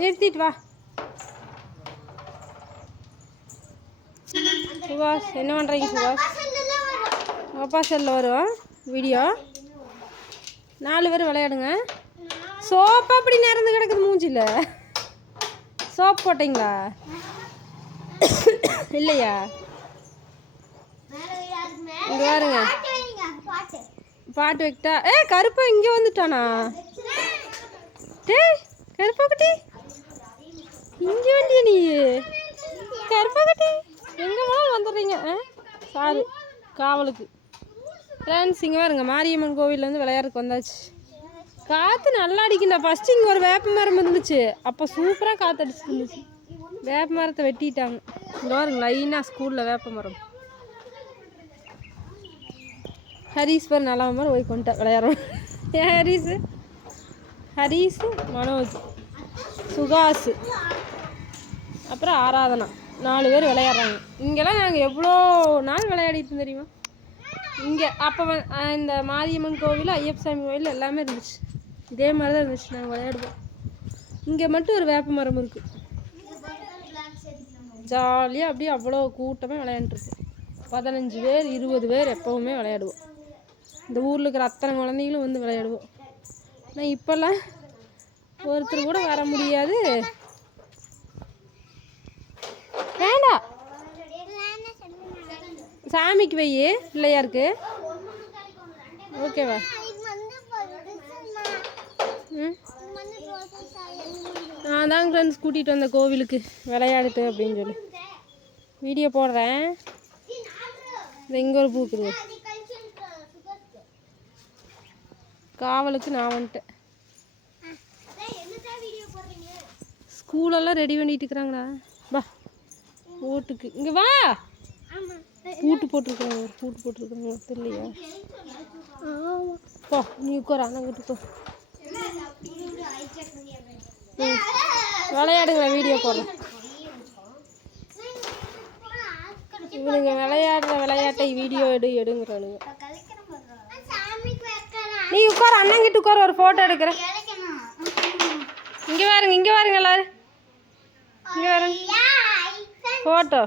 நிறுத்திட்டு வா. சுபாஷ் என்ன பண்ணுறீங்க சுபாஷ்? அப்பா செல்லில் வரும் வீடியோ. 4 பேர் விளையாடுங்க. சோப்பு அப்படி நிறந்து கிடக்குது மூஞ்சில. சோப் போட்டிங்களா? இல்லையா? இங்கே பாருங்க பாட்டு வைக்கிட்டா. கருப்பா இங்கே வந்துட்டானா? டேய் கருப்பா குட்டி இங்கே வண்டியா நீ? கருப்பா குட்டி எங்கே போனாலும் வந்துடுறீங்க. சாரு காவலுக்கு. ஃப்ரெண்ட்ஸ் இங்கே பாருங்க மாரியம்மன் கோவிலில் வந்து விளையாடுறதுக்கு வந்தாச்சு. காற்று நல்லா அடிக்குண்டா. ஃபஸ்ட்டு இங்கே ஒரு வேப்ப மரம் இருந்துச்சு. அப்போ சூப்பராக காற்று அடிச்சுட்டு இருந்துச்சு. வேப்ப மரத்தை வெட்டிட்டாங்க. இங்கே பாருங்க லைனாக ஸ்கூலில் வேப்ப மரம். ஹரீஸ்வர் நல்லா மாதிரி போய் கொண்டா விளையாடுறோம். ஹரீஸு மனோஜ் சுகாஷ் அப்புறம் ஆராதனா 4 பேர் விளையாடுறாங்க. இங்கெல்லாம் நாங்கள் எவ்வளோ நாள் விளையாடிட்டு தெரியுமா? இங்கே அப்போ இந்த மாரியம்மன் கோவில் ஐயப்பசாமி கோவில் எல்லாமே இருந்துச்சு. இதே மாதிரி தான் இருந்துச்சு. நாங்கள் விளையாடுவோம். இங்கே மட்டும் ஒரு வேப்ப மரம் இருக்குது. ஜாலியாக அப்படியே அவ்வளோ கூட்டமே விளையாண்டுருக்கோம். 15 பேர் 20 பேர் எப்போவுமே விளையாடுவோம். இந்த ஊரில் இருக்கிற அத்தனை குழந்தைங்களும் வந்து விளையாடுவோம். ஆனால் இப்போல்லாம் ஒருத்தர் கூட வர முடியாது. வேண்டாம் சாமிக்கு வை பிள்ளையாருக்கு. ஓகேவா? நான் தாங்க ஃப்ரெண்ட்ஸ் கூட்டிகிட்டு வந்த கோவிலுக்கு விளையாடுது அப்படின்னு சொல்லி வீடியோ போடுறேன். இங்கே ஒரு பூக்குது. காவலுக்கு நான் வந்துட்டேன். ஸ்கூலெல்லாம் ரெடி பண்ணிட்டு இருக்கிறாங்களா? வா ஓட்டுக்கு இங்கே வா. பூட்டு போட்டிருக்காங்க. பூட்டு போட்டிருக்காங்க தெரியலையா? போ நீ உட்கார அண்ணங்கிட்டு போ. விளையாடுங்க வீடியோ போடுறேன். இவனுங்க விளையாடுற விளையாட்டை வீடியோ எடுங்கிறானுங்க. நீ உட்கார அண்ணங்கிட்டு உட்கார ஒரு ஃபோட்டோ எடுக்கிறேன். இங்கே பாருங்க எல்லாரும். இங்கே பாருங்க ஃபோட்டோ.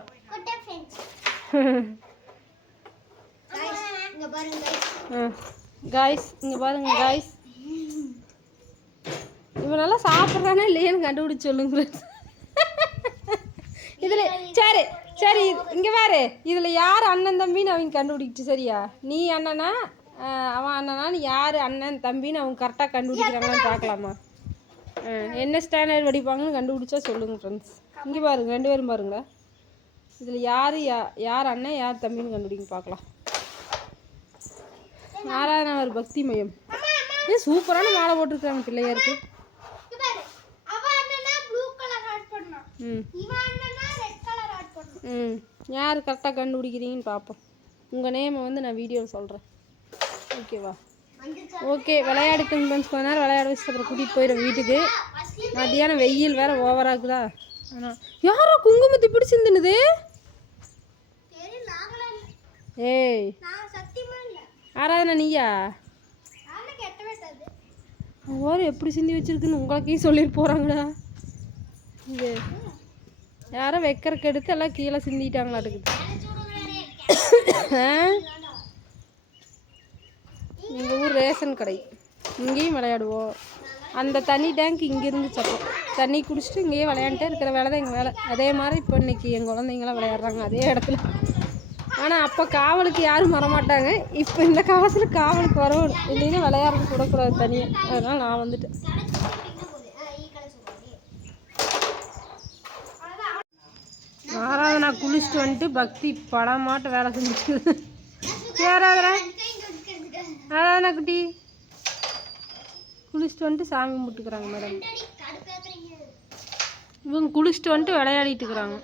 காய்ஸ் இங்கே பாருங்க காய்ஸ். இவனெல்லாம் சாப்பிட்றானா இல்லையான்னு கண்டுபிடிச்சி சொல்லுங்க. இதில் சரி சரி இங்கே பாரு. இதில் யார் அண்ணன் தம்பின்னு அவங்க கண்டுபிடிச்சு சரியா? நீ அண்ணனா அவன் அண்ணனான்னு யார் அண்ணன் தம்பின்னு அவங்க கரெக்டாக கண்டுபிடிக்கிறாங்களான்னு பார்க்கலாமா? என்ன ஸ்டாண்டர்ட் படிப்பாங்கன்னு கண்டுபிடிச்சா சொல்லுங்கள் ஃப்ரெண்ட்ஸ். இங்கே பாருங்கள் 2 பேரும் பாருங்கள். இதில் யார் அண்ணன் யார் தம்பின்னு கண்டுபிடிங்க பார்க்கலாம். ஆராதனா ஒரு பக்தி மையம். சூப்பரான மாலை போட்டிருக்காங்க பிள்ளையாருக்கு. யார் கரெக்டாக கண்டுபிடிக்கிறீங்கன்னு பார்ப்போம். உங்கள் நேமை வந்து நான் வீடியோவில் சொல்கிறேன். ஓகேவா? ஓகே விளையாடுக்குங்க ஃப்ரெண்ட்ஸ். கொஞ்ச நேரம் விளையாட வச்சு அப்புறம் கூட்டிகிட்டு போயிடும் வீட்டுக்கு. மத்தியானம் வெயில் வேறு ஓவராகுதா? ஆனால் யாரோ குங்குமத்தை பிடிச்சிருந்துனுது. ஏய் ஆராதனா நீயா? ஓர் எப்படி சிந்தி வச்சிருக்குன்னு உங்களுக்கே சொல்லிட்டு போகிறாங்கடா. இது யாரோ வைக்கிறக்கு எடுத்து எல்லாம் கீழே சிந்திட்டாங்களாட்டுக்குது. எங்கள் ஊர் ரேஷன் கடை. இங்கேயும் விளையாடுவோம். அந்த தண்ணி டேங்க் இங்கே இருந்துச்சு. அப்போ தண்ணி குடிச்சிட்டு இங்கேயே விளையாண்டுட்டே இருக்கிற வேலை தான் எங்கள் வேலை. அதே மாதிரி இப்போ இன்றைக்கி எங்கள் குழந்தைங்களாம் விளையாடுறாங்க அதே இடத்துல. ஆனால் அப்போ காவலுக்கு யாரும் வரமாட்டாங்க. இப்போ இந்த காலத்தில் காவலுக்கு வரவும் இல்லைன்னா விளையாடுறது விடக்கூடாது தனியாக. அதனால் நான் வந்துட்டேன். ஆராதனா குளிச்சுட்டு வந்துட்டு பக்தி படமாட்ட வேலை செஞ்சுட்டு. ஆராதனா குட்டி குளிச்சுட்டு வந்துட்டு சாமி கும்பிட்டுக்கிறாங்க மேடம். இவங்க குளிச்சுட்டு வந்துட்டு விளையாடிட்டு இருக்கிறாங்க.